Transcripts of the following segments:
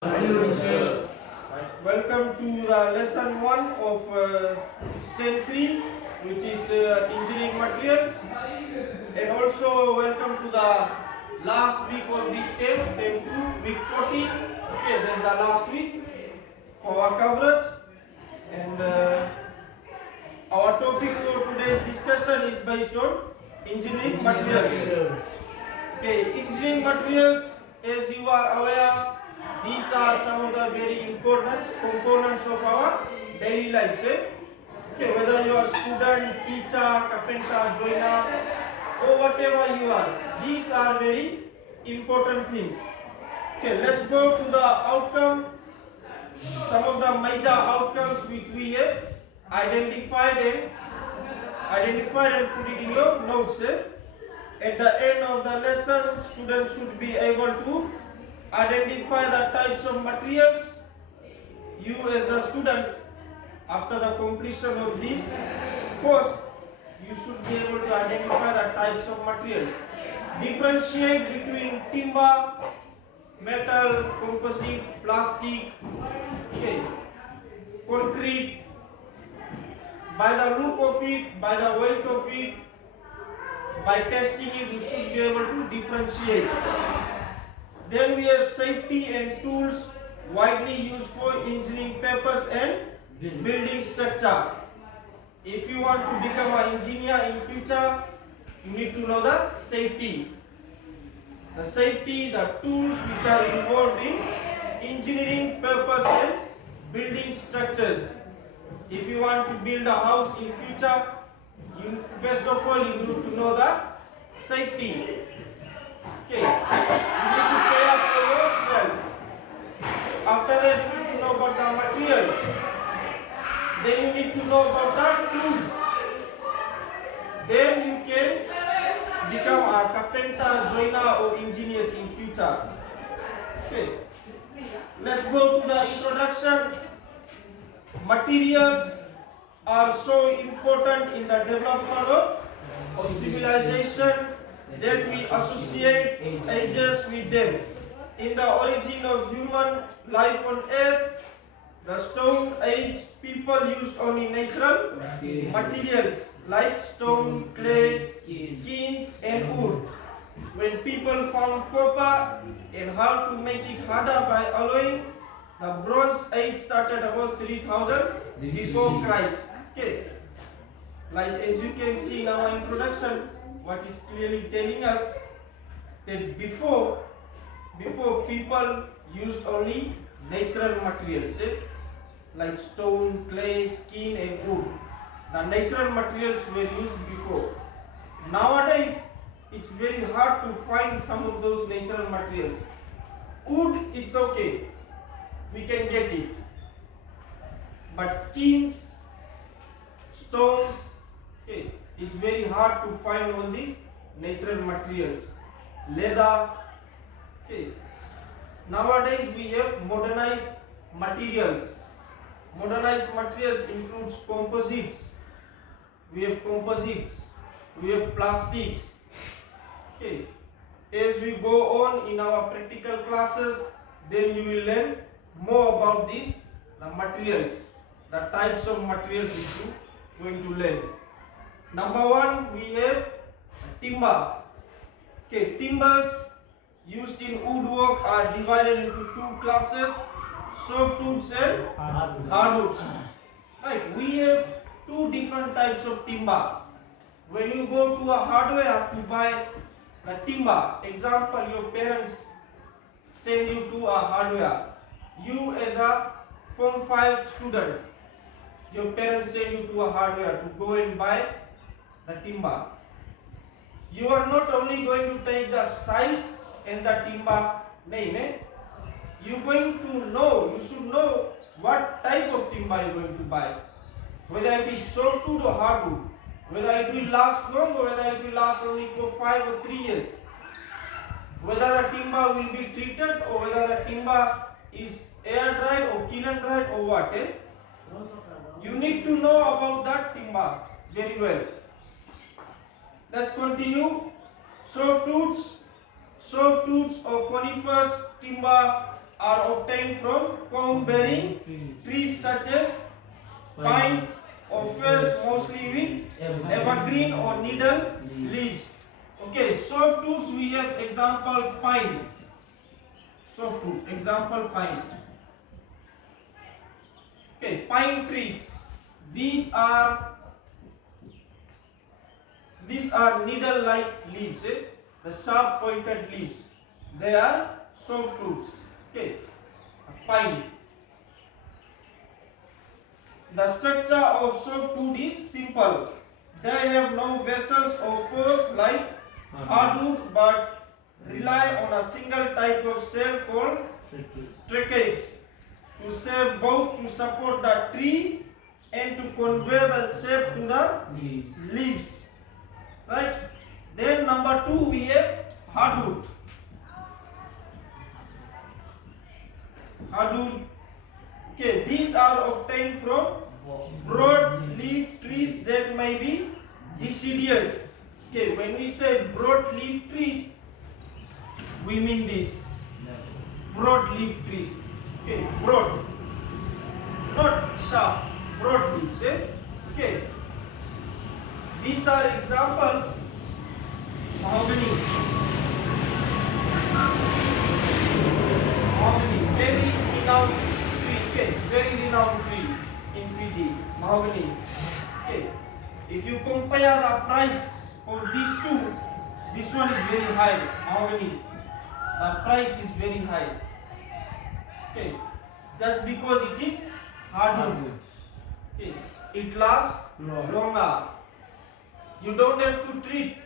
Right. Welcome to the lesson 1 of STEM 3, which is engineering materials, and also welcome to the last week of this STEM 2, week 14. Okay, that's the last week for our coverage, and our topic for today's discussion is based on engineering materials. Okay, engineering materials, as you are aware, these are some of the very important components of our daily lives. Okay, whether you are student, teacher, carpenter, joiner, or whatever you are, these are very important things. Okay, let's go to the outcome. Some of the major outcomes which we have identified and put it in your notes. At the end of the lesson, students should be able to identify the types of materials. You as the students, after the completion of this course, you should be able to identify the types of materials. Differentiate between timber, metal, composite, plastic, okay, concrete. By the look of it, by the weight of it, by testing it, you should be able to differentiate. Then we have safety and tools widely used for engineering purpose and building structure. If you want to become an engineer in future, you need to know the safety. The safety, the tools which are involved in engineering purpose and building structures. If you want to build a house in future, first of all you need to know the safety. Okay, you need to care for yourself. After that, you need to know about the materials. Then you need to know about the tools. Then you can become a carpenter, joiner, or engineer in future. Okay, let's go to the introduction. Materials are so important in the development of civilization that we associate ages with them. In the origin of human life on earth, the Stone Age people used only natural materials like stone, clay, skins and wood. When people found copper and how to make it harder by alloying, the Bronze Age started about 3000 before Christ. Okay, like as you can see in our introduction, what is clearly telling us that before people used only natural materials, like stone, clay, skin and wood. The natural materials were used before. Nowadays, it's very hard to find some of those natural materials. Wood, it's okay, we can get it. But skins, stones, okay, it's very hard to find all these natural materials. Leather, okay. Nowadays we have modernized materials. Modernized materials includes composites. We have composites. We have plastics. Okay. As we go on in our practical classes, then you will learn more about these materials, the types of materials which you are going to learn. Number 1, we have timber. Okay, timbers used in woodwork are divided into two classes: softwoods and hardwoods. Right, we have two different types of timber. When you go to a hardware to buy the timber, example, your parents send you to a hardware. You as a Form 5 student, your parents send you to a hardware to go and buy the timber. You are not only going to take the size and the timber name, you should know what type of timber you are going to buy. Whether it is softwood or hardwood, whether it will last long or whether it will last only for 5 or 3 years. Whether the timber will be treated or whether the timber is air dried or kiln dried or what. You need to know about that timber very well. Let's continue. Softwoods or conifers timber are obtained from cone-bearing trees such as pines or firs, mostly with evergreen or needle leaves. Okay, softwoods we have example pine. Softwood, example pine. Okay, pine trees. These are needle-like leaves. The sharp pointed leaves. They are softwoods. Okay, pine. The structure of softwood is simple. They have no vessels or pores like hardwood, but rely on a single type of cell called tracheids to serve both to support the tree and to convey the shape to the leaves. Right? Then number 2 we have hardwood. Hardwood. Okay, these are obtained from broad leaf trees that may be deciduous. Okay, when we say broad leaf trees, we mean this. Broad leaf trees. Okay, broad. Not sharp. Broad leaves. Okay. These are examples. Mahogany. Mahogany. Very renowned tree. Okay, very renowned tree in Fiji. Mahogany. Okay. If you compare the price of these two, this one is very high. Mahogany. The price is very high. Okay. Just because it is hardwood. Okay. It lasts longer. You don't have to treat.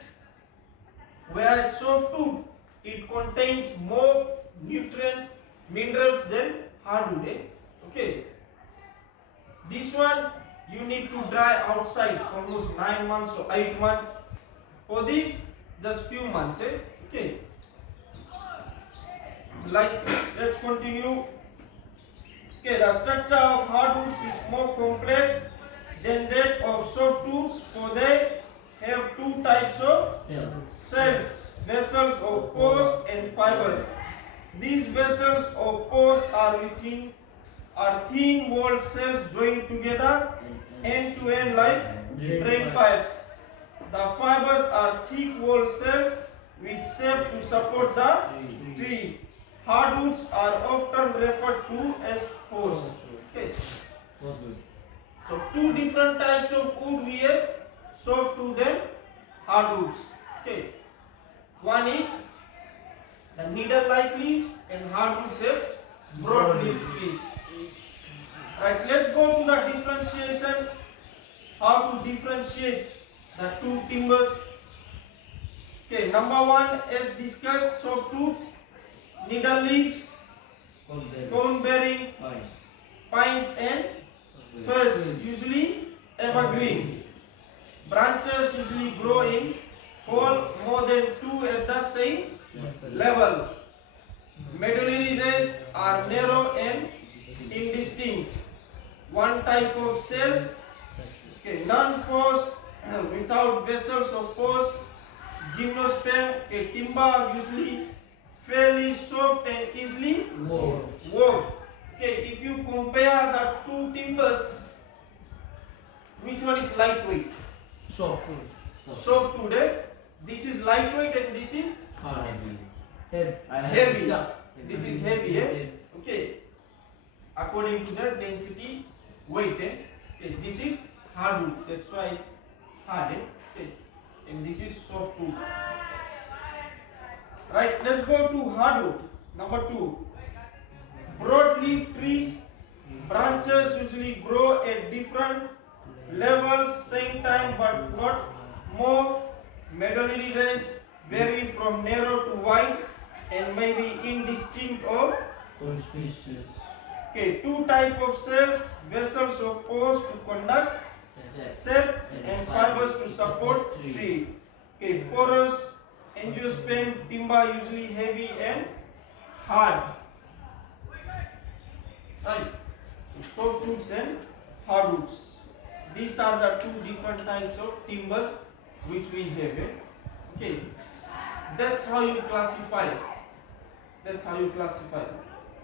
Whereas softwood, it contains more nutrients, minerals than hardwood. Okay. This one you need to dry outside almost 9 months or 8 months. For this, just few months. Okay. Let's continue. Okay, the structure of hardwoods is more complex than that of softwoods, for they have two types of cells, vessels or pores and fibers. These vessels or pores are thin-walled cells joined together end to end like drain pipes. The fibers are thick-walled cells with shape to support the tree. Hardwoods are often referred to as pores. Okay. So two different types of wood we have, softwood and hardwoods. Okay. One is the needle-like leaves and hardwoods have broad-leaf trees. Right. Let's go to the differentiation. How to differentiate the two timbers. Okay. Number 1, as discussed, softwoods, needle leaves, cone-bearing, pines and firs, usually evergreen. Branches usually grow in whole more than 2 at the same level. Medullary rays are narrow and indistinct. One type of cell. Okay, non-pores without vessels or pores. Gymnosperm, timber usually fairly soft and easily warped. Okay, if you compare the two timbers, which one is lightweight? Softwood. This is lightweight and this is heavy. This is heavy. Okay. According to the density weight. Okay. This is hardwood. That's why it's hard. Okay. And this is softwood. Right. Let's go to hardwood. Number 2. Broadleaf trees. Branches usually grow at different levels, same time, but not more. Medullary rays vary from narrow to wide and may be indistinct or conspicuous. Okay, two types of cells, vessels or pores to conduct shape and fibers to support tree. Okay, porous, angiosperm timber usually heavy and hard. Right. Softwoods and hardwoods. These are the two different types of timbers which we have. Okay. That's how you classify.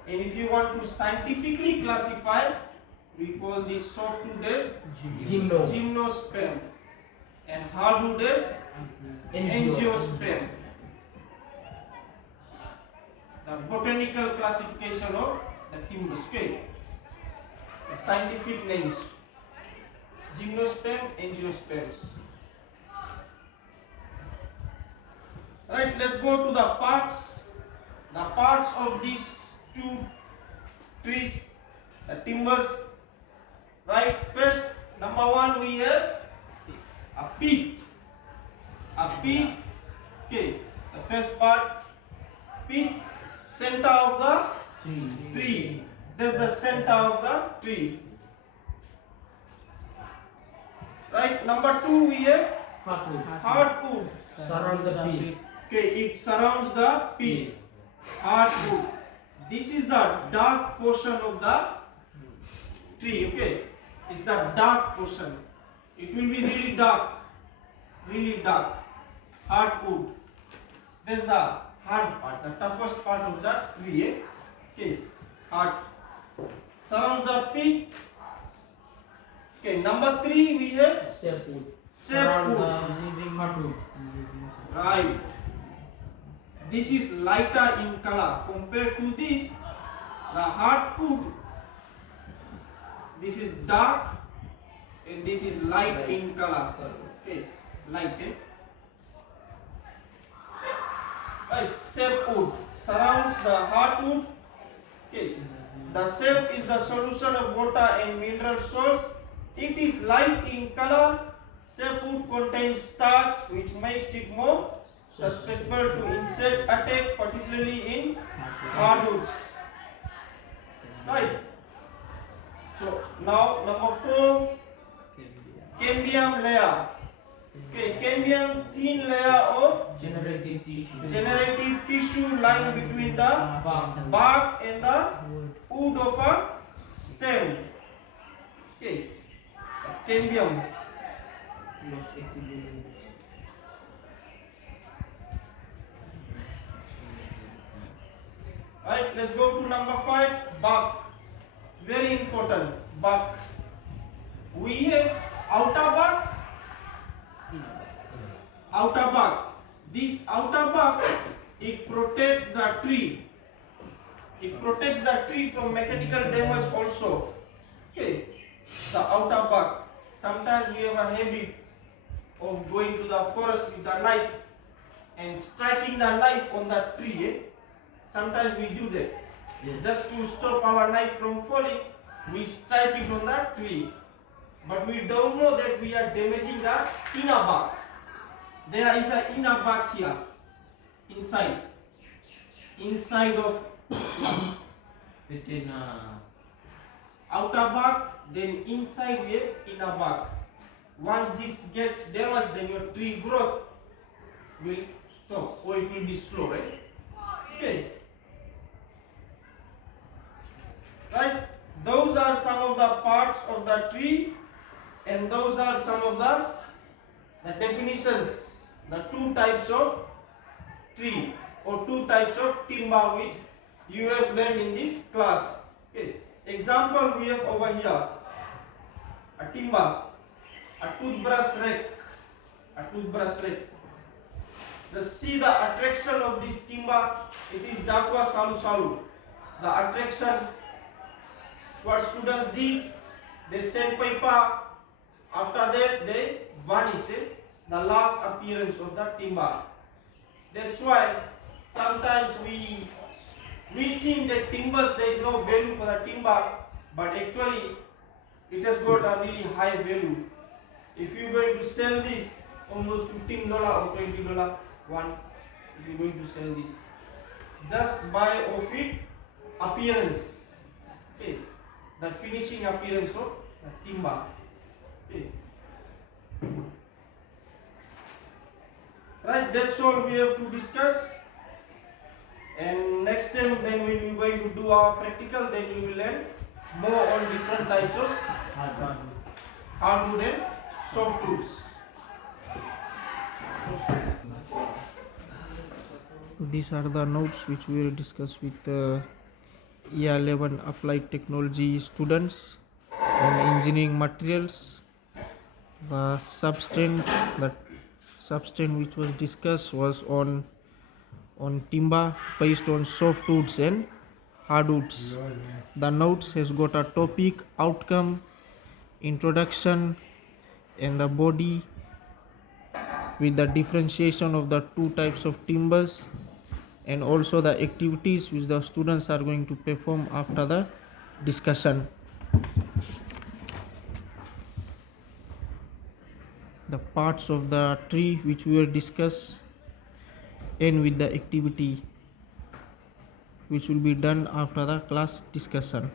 And if you want to scientifically classify, we call this softwood as gymnosperm and hardwood as angiosperm. The botanical classification of the timbers. Okay. The scientific names: gymnosperm, angiosperms. Right. Let's go to the parts. The parts of these two trees, the timbers. Right. First, number one, we have a peak. A peak. Okay. The first part, peak, center of the tree. That's the center of the tree. Right. Number two, we have hardwood. Surround the peak. Okay, it surrounds the peak. Hardwood. This is the dark portion of the tree. Okay, it's the dark portion. It will be really dark, hardwood. That's the hard part, the toughest part of the tree. Okay, hard. Surrounds the peak. Okay, number three, we have Sapwood. sapwood. Hardwood. Right. This is lighter in color compared to this. The hardwood. This is dark and this is light in color. Okay, light. Right. Sapwood surrounds the hardwood. Okay. The sap is the solution of water and mineral salts. It is light in color. Sapwood contains starch, which makes it more susceptible to insect attack, particularly in hardwoods. Right. So now number 4, cambium layer. Okay, cambium, thin layer of Generative tissue lying between the bark and the wood of a stem. Okay, cambium. Right, let's go to number 5, bark. Very important, bark. We have outer bark, This outer bark, it protects the tree. It protects the tree from mechanical damage also. Okay, the outer bark. Sometimes we have a habit of going to the forest with a knife and striking the knife on the tree. Sometimes we do that. Yes. Just to stop our knife from falling, we strike it on the tree. But we don't know that we are damaging the inner bark. There is an inner bark here, inside of Within outer bark, then inside we have inner bark. Once this gets damaged, then your tree growth will stop, or it will be slow, right? Okay. Right? Those are some of the parts of the tree, and those are some of the definitions, the two types of tree or two types of timber which you have learned in this class. Okay. Example we have over here, a timber, a toothbrush rack. See the attraction of this timber, it is Dakwa Salu Salu. The attraction, what students did, they sand paper, after that they varnish the last appearance of the timber. That's why sometimes we think that timbers, there is no value for the timber, but actually it has got a really high value. If you are going to sell this, almost $15 or $20 one, if you are going to sell this, just by of it appearance, okay, the finishing appearance of the timber. Okay. Right, that's all we have to discuss. And next time, then when we are going to do our practical, then you will learn more on different types of hardwood and softwoods. These are the notes which we will discuss with Year 11 applied technology students on engineering materials. The substance which was discussed was on timber based on softwoods and hardwoods. The notes has got a topic, outcome, introduction, and the body with the differentiation of the two types of timbers, and also the activities which the students are going to perform after the discussion. The parts of the tree which we will discuss and with the activity which will be done after the class discussion.